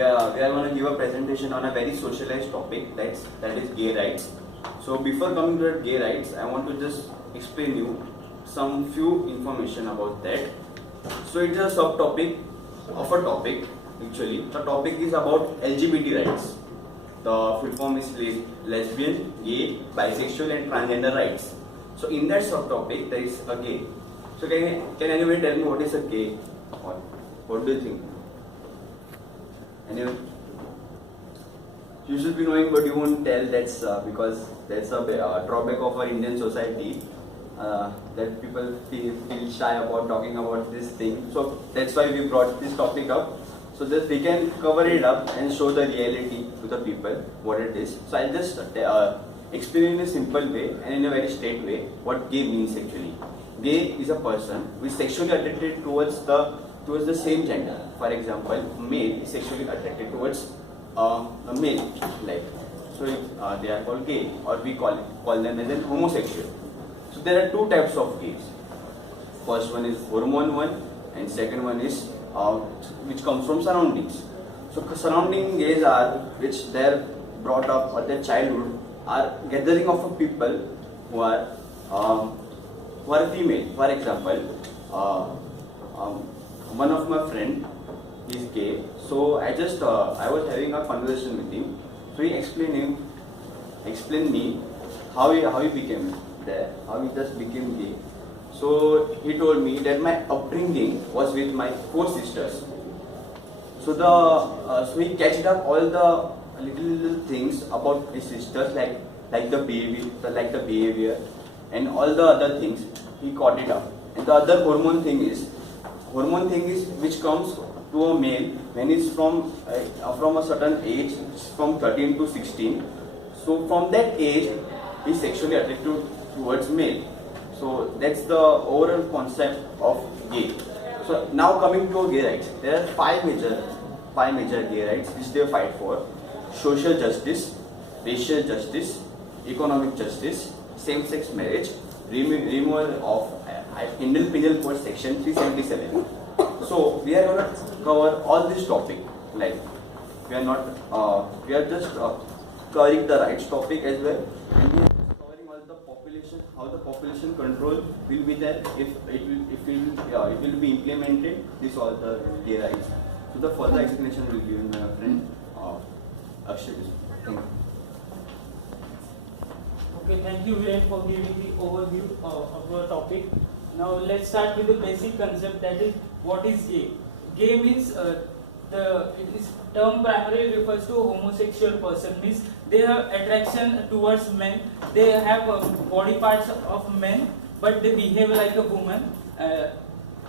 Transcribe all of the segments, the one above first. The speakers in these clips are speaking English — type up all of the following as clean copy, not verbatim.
we are going to give a presentation on a very socialized topic, that is gay rights. So before coming to that gay rights, I want to just explain you some few information about that. So it's a subtopic of a topic. Actually, the topic is about LGBT rights. The full form is lesbian, gay, bisexual, and transgender rights. So in that subtopic, there is a gay. So can anyone tell me what is a gay? What do you think? Anyone? You should be knowing, but you won't tell. That's because that's a drawback of our Indian society. That people feel shy about talking about this thing. So that's why we brought this topic up, so that we can cover it up and show the reality to the people what it is. So I'll just explain in a simple way and in a very straight way what gay means actually. Gay is a person who is sexually attracted towards the same gender. For example, male is sexually attracted towards a male, like so they are called gay, or we call them as an homosexual. So there are two types of gays. First one is hormone one, and second one is which comes from surroundings. So surrounding gays are which they are brought up or their childhood are gathering of people who are female. For example, one of my friend is gay. So I was having a conversation with him. So he explained me how he became there, how he just became gay. So he told me that my upbringing was with my 4 sisters. So he catched up all the little things about his sisters, like the behavior and all the other things. He caught it up. And the other hormone thing is which comes to a male when he's from a certain age, from 13 to 16. So from that age, he's sexually attracted towards male. So that's the overall concept of gay. So now coming to gay rights, there are five major gay rights which they fight for: social justice, racial justice, economic justice, same-sex marriage, removal of Indian Penal Code Section 377. So we are going to cover all this topic. Like we are just covering the rights topic as well, and we are covering all the population, how the population control will be there if it will be implemented. This all the gay rights. So the further explanation will be given by my friend Akshay. Thank you. Okay, thank you Viren for giving the overview of the topic. Now let's start with the basic concept, that is what is gay. Gay means term primarily refers to a homosexual person, means they have attraction towards men, they have body parts of men but they behave like a woman.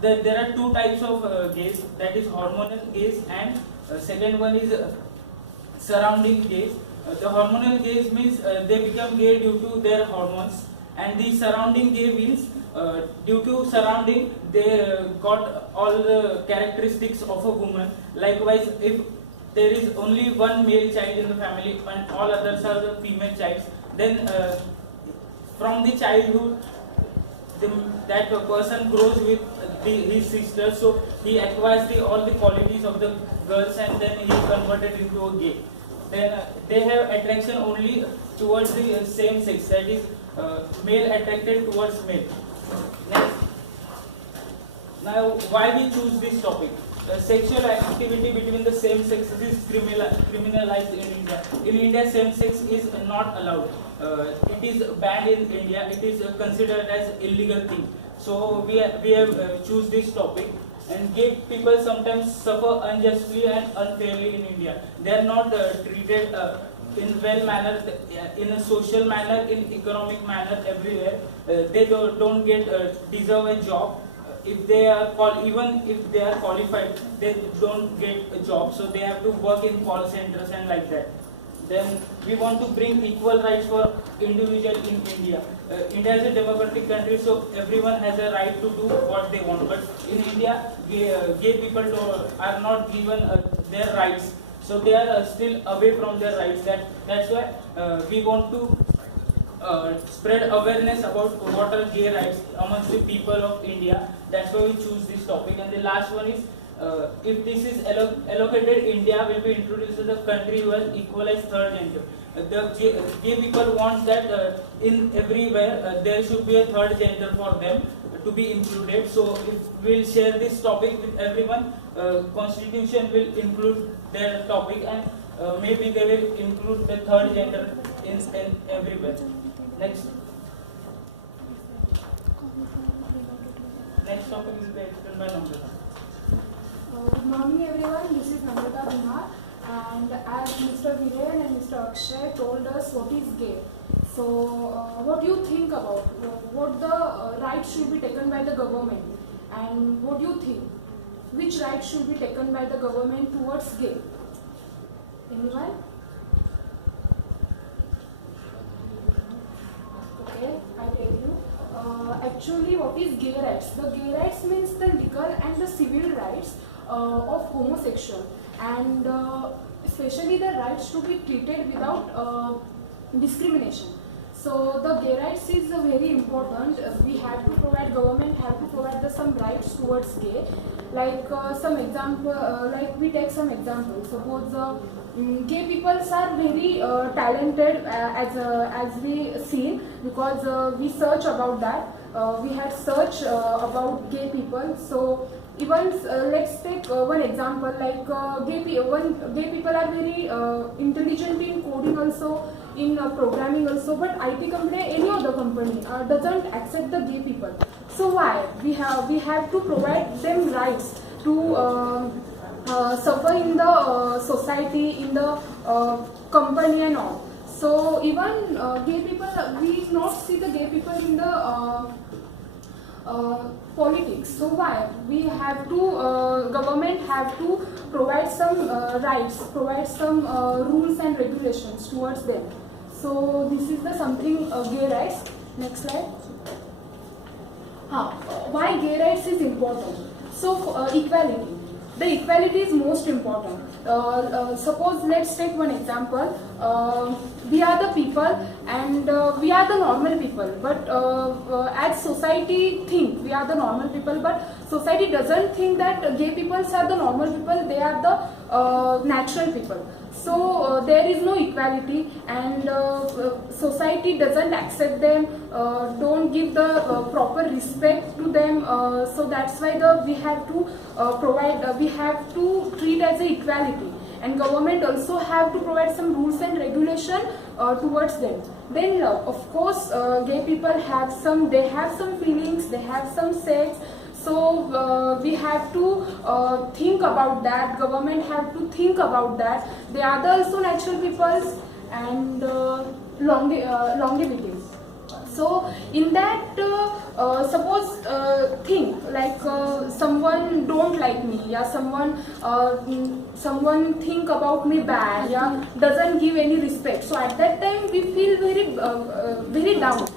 There are two types of gays, that is hormonal gays and second one is surrounding gays. The hormonal gays means they become gay due to their hormones, and the surrounding gay means due to surrounding they got all the characteristics of a woman. Likewise, if there is only one male child in the family and all others are the female childs, then from the childhood that person grows with his sister, so he acquires all the qualities of the girls and then he is converted into a gay. Then they have attraction only towards the same sex, that is male attracted towards male. Next. Now, why we choose this topic? Sexual activity between the same sexes is criminalized in India. In India, same sex is not allowed. It is banned in India. It is considered as illegal thing. So we have choose this topic. And gay people sometimes suffer unjustly and unfairly in India. They are not treated in well manner, in a social manner, in economic manner everywhere. They don't get deserve a job. If they are even if they are qualified, they don't get a job. So they have to work in call centers and like that. Then we want to bring equal rights for individual in India. India is a democratic country, so everyone has a right to do what they want. But in India, gay people are not given their rights, so they are still away from their rights. That's why we want to spread awareness about what are gay rights amongst the people of India. That's why we choose this topic. And the last one is if this is allocated, India will be introduced as a country who has equalized third gender. The gay people want that in everywhere there should be a third gender for them to be included. So if we'll share this topic with everyone, constitution will include their topic, and maybe they will include the third gender in everywhere. Next topic will be explained by Namrata. Good morning everyone, this is Namrata Bihar, and as Mr. Viren and Mr. Akshay told us what is gay. So what do you think about what the rights should be taken by the government, and what do you think which rights should be taken by the government towards gay? Anyone? Okay, I tell you. Actually, what is gay rights? The gay rights means the legal and the civil rights of homosexual, and especially the rights to be treated without discrimination. So the gay rights is very important. We have to provide, government have to provide some rights towards gay. Like some example, like we take some examples. Suppose gay people are very talented, as we see, because we search about that. We had search about gay people. So even let's take one example, like gay people are very intelligent in coding also, in programming also, but IT company, any other company doesn't accept the gay people. So why? We have to provide them rights to suffer in the society, in the company and all. So even gay people, we not see the gay people in the politics. So why? We have to, government have to provide some rights, provide some rules and regulations towards them. So this is the something gay rights. Next slide. Why gay rights is important? So equality. The equality is most important. Suppose let's take one example. We are the people, and we are the normal people, but as society think we are the normal people, but society doesn't think that gay people are the normal people, they are the natural people. So there is no equality, and society doesn't accept them, don't give the proper respect to them. So that's why we have to provide, we have to treat as a equality, and government also have to provide some rules and regulation towards them. Then love, of course, gay people have some, they have some feelings, they have some sex. So we have to think about that, government have to think about that. They are the also natural peoples, and longevity. So in that, suppose think like someone don't like me, yeah, someone think about me bad, yeah, doesn't give any respect. So at that time we feel very down,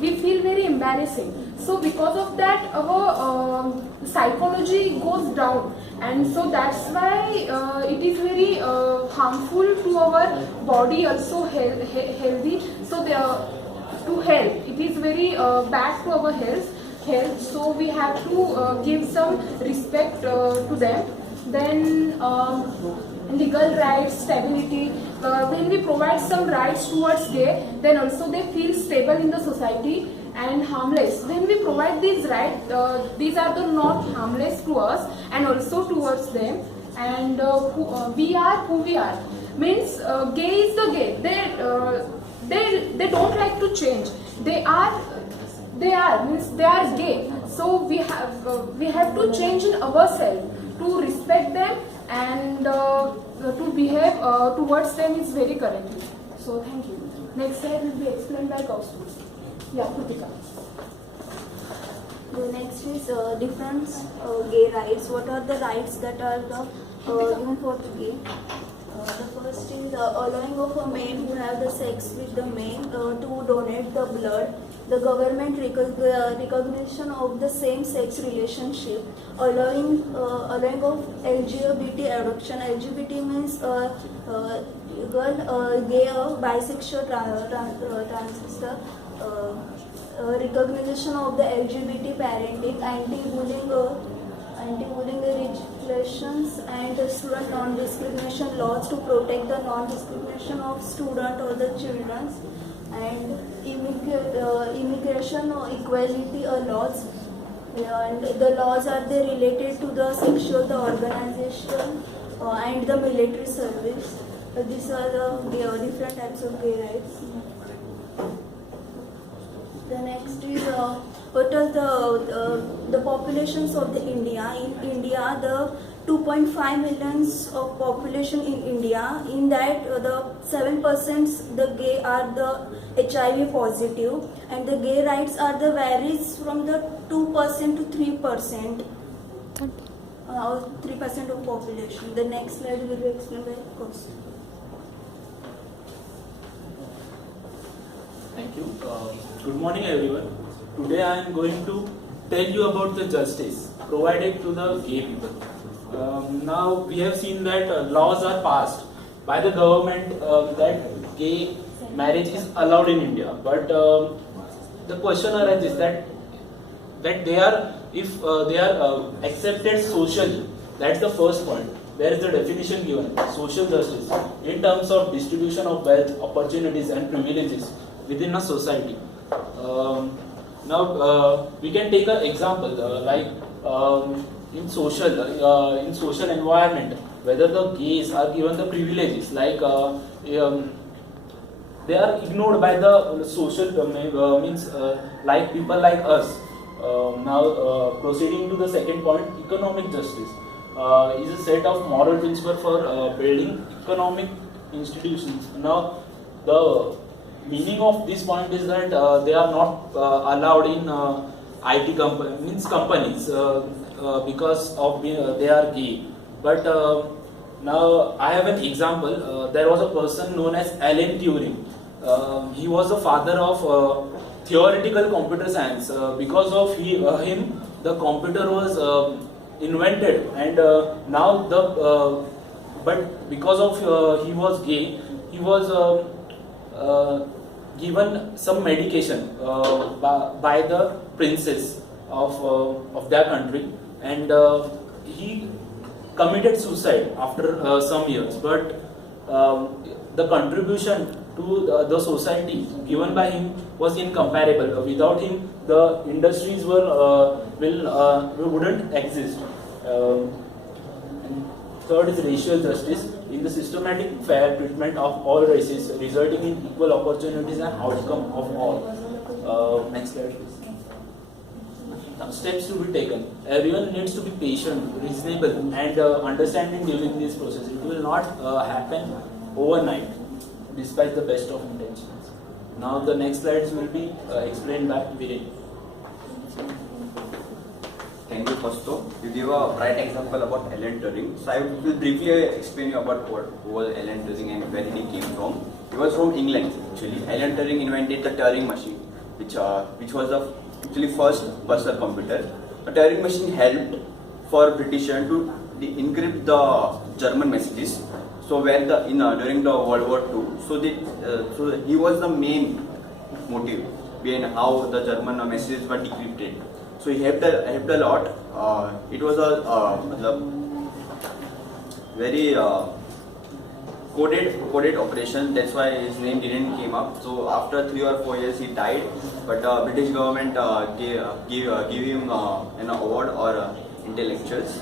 we feel very embarrassing. So because of that our psychology goes down, and so that's why it is very harmful to our body, also healthy. So to health, it is very bad to our health. So we have to give some respect to them. Then legal rights, stability. When we provide some rights towards gay, then also they feel stable in the society and harmless. When we provide these rights, these are the not harmless to us and also towards them. And we are who we are. Means gay is the gay. They don't like to change. They are means they are gay. So we have to change in ourselves to respect them, and to behave towards them is very correctly. So thank you. Next slide will be explained by Kaustubh. Yeah, Kritika. The next is different gay rights. What are the rights that are given for the gay? The first is allowing of a man who have the sex with the man to donate the blood. The government recognition of the same-sex relationship, allowing of LGBT adoption. LGBT means girl, gay, bisexual, transgender. Recognition of the LGBT parenting, anti-bullying, legislations and student non-discrimination laws to protect the non-discrimination of student or the children, and immigration or equality laws. And the laws are they related to the sexual, the organization, and the military service. These are the different types of gay rights. The next is what are the populations of the India. In India, the 2.5 millions of population in India. In that, the 7% the gay are the HIV positive, and the gay rights are the varies from the 2% to 3%. 3% of population. The next slide will be explained by Costa. Thank you. Good morning, everyone. Today I am going to tell you about the justice provided to the gay people. Now we have seen that laws are passed by the government that gay marriage is allowed in India. But the question arises that they are, if they are accepted socially. That's the first point. There is the definition given: social justice in terms of distribution of wealth, opportunities, and privileges within a society. Now we can take an example like in social environment, whether the gays are given the privileges, like they are ignored by the social like people like us. Now proceeding to the second point, economic justice is a set of moral principles for building economic institutions. Now the meaning of this point is that they are not allowed in IT companies because of they are gay. But now I have an example. There was a person known as Alan Turing. He was the father of theoretical computer science. Because of him, the computer was invented, and now but because of he was gay, he was given some medication by the princess of their country, and he committed suicide after some years. But the contribution to the society given by him was incomparable. Without him, the industries wouldn't exist. And third is racial justice in the systematic fair treatment of all races, resulting in equal opportunities and outcome of all. Next slide, please. Now, steps to be taken. Everyone needs to be patient, reasonable, and understanding during this process. It will not happen overnight, despite the best of intentions. Now, the next slides will be explained by Viren. Thank you, Fausto. You gave a bright example about Alan Turing. So I will briefly explain you about who was Alan Turing and where he came from. He was from England actually. Alan Turing invented the Turing machine, which was the actually first personal computer. The Turing machine helped for Britishers to encrypt the German messages. So where during the World War II, so he was the main motive behind how the German messages were decrypted. So he helped a lot. It was a very coded operation. That's why his name didn't came up. So after 3 or 4 years he died. But British government gave him an award or intellectuals.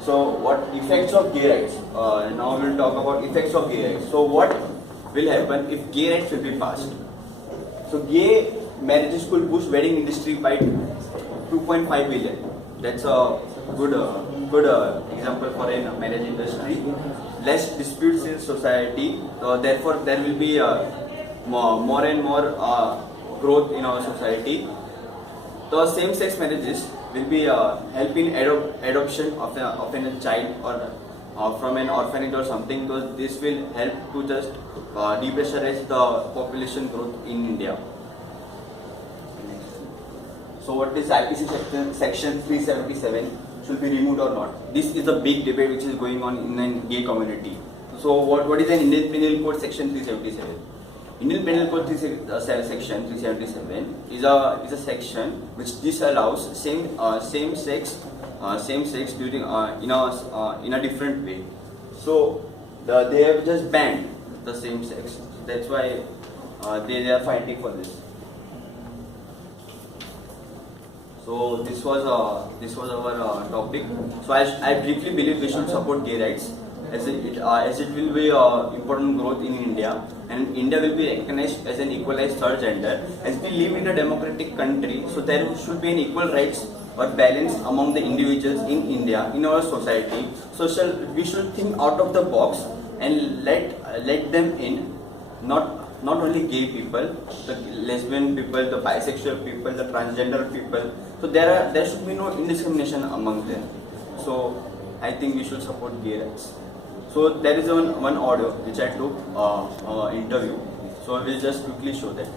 So what effects of gay rights? Now we'll talk about effects of gay rights. So what will happen if gay rights will be passed? So gay marriages could boost wedding industry by 2.5 billion. That's a good example for a marriage industry. Less disputes in society. Therefore, there will be more and more growth in our society. The same-sex marriages will be help in adoption of a child or from an orphanage or something. Because this will help to just depressurize the population growth in India. So what is IPC section 377 should be removed or not? This is a big debate which is going on in the gay community. So what is an Indian Penal Code section 377? Indian Penal Code section 377 is a section which disallows same-sex same sex during in a different way. So they have just banned the same sex. That's why they are fighting for this. So this was our topic. So I briefly believe we should support gay rights as it will be important growth in India, and India will be recognized as an equalized third gender. As we live in a democratic country, so there should be an equal rights or balance among the individuals in India, in our society. So we should think out of the box and let them in, not only gay people, the lesbian people, the bisexual people, the transgender people. So there should be no indiscrimination among them. So I think we should support gay rights. So there is one audio which I took interview. So I will just quickly show that.